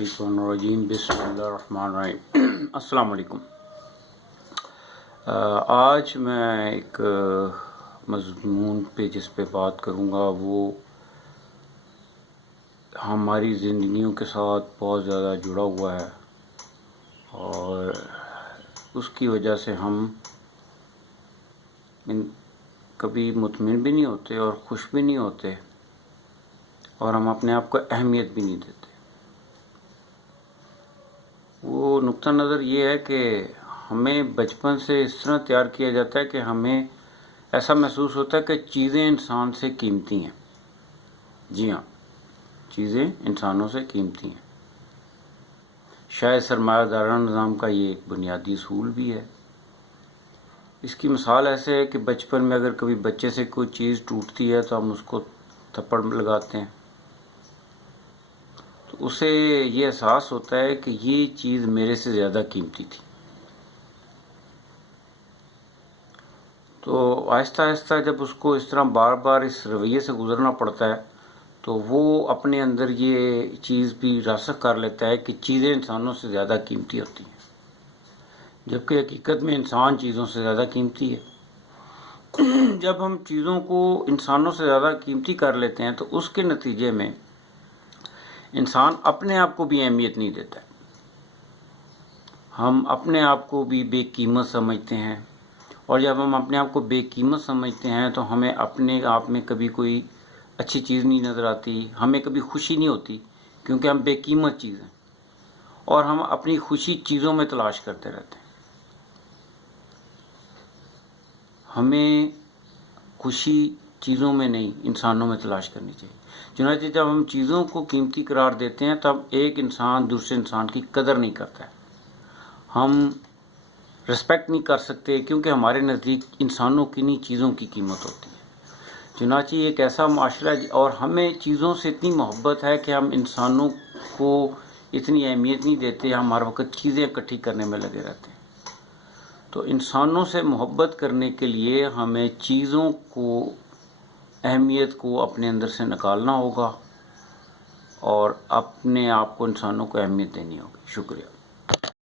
मिनश्शैतानिर्रजीम बिस्मिल्लाहिर्रहमानिर्रहीम। अस्सलाम वालेकुम। आज मैं एक मज़मून पे जिस पे बात करूँगा वो हमारी ज़िंदगियों के साथ बहुत ज़्यादा जुड़ा हुआ है और उसकी वजह से हम कभी मुतमिन भी नहीं होते और खुश भी नहीं होते और हम अपने आप को अहमियत भी नहीं देते। वो नुक्ता नज़र ये है कि हमें बचपन से इस तरह तैयार किया जाता है कि हमें ऐसा महसूस होता है कि चीज़ें इंसान से कीमती हैं। जी हाँ, चीज़ें इंसानों से कीमती हैं। शायद सरमायादाराना निज़ाम का ये एक बुनियादी असूल भी है। इसकी मिसाल ऐसे है कि बचपन में अगर कभी बच्चे से कोई चीज़ टूटती है तो हम उसको थप्पड़ लगाते हैं, तो उसे ये एहसास होता है कि ये चीज़ मेरे से ज़्यादा कीमती थी। तो आहिस्ता आहिस्ता जब उसको इस तरह बार बार इस रवैये से गुज़रना पड़ता है तो वो अपने अंदर ये चीज़ भी रासख कर लेता है कि चीज़ें इंसानों से ज़्यादा कीमती होती हैं, जबकि हकीकत में इंसान चीज़ों से ज़्यादा कीमती है। जब हम चीज़ों को इंसानों से ज़्यादा कीमती कर लेते हैं तो उसके नतीजे में इंसान अपने आप को भी अहमियत नहीं देता है। हम अपने आप को भी बेकीमत समझते हैं और जब हम अपने आप को बेकीमत समझते हैं तो हमें अपने आप में कभी कोई अच्छी चीज़ नहीं नज़र आती, हमें कभी खुशी नहीं होती क्योंकि हम बेकीमत चीज़ हैं और हम अपनी खुशी चीज़ों में तलाश करते रहते हैं। हमें खुशी चीज़ों में नहीं, इंसानों में तलाश करनी चाहिए। चुनांचे जब हम चीज़ों को कीमती करार देते हैं तब एक इंसान दूसरे इंसान की कदर नहीं करता है। हम रिस्पेक्ट नहीं कर सकते क्योंकि हमारे नज़दीक इंसानों की नहीं चीज़ों की कीमत होती है। चुनांचे एक ऐसा माशरा और हमें चीज़ों से इतनी मोहब्बत है कि हम इंसानों को इतनी अहमियत नहीं देते, हम हर वक्त चीज़ें इकट्ठी करने में लगे रहते हैं। तो इंसानों से मोहब्बत करने के लिए हमें चीज़ों को अहमियत को अपने अंदर से निकालना होगा और अपने आप को इंसानों को अहमियत देनी होगी। शुक्रिया।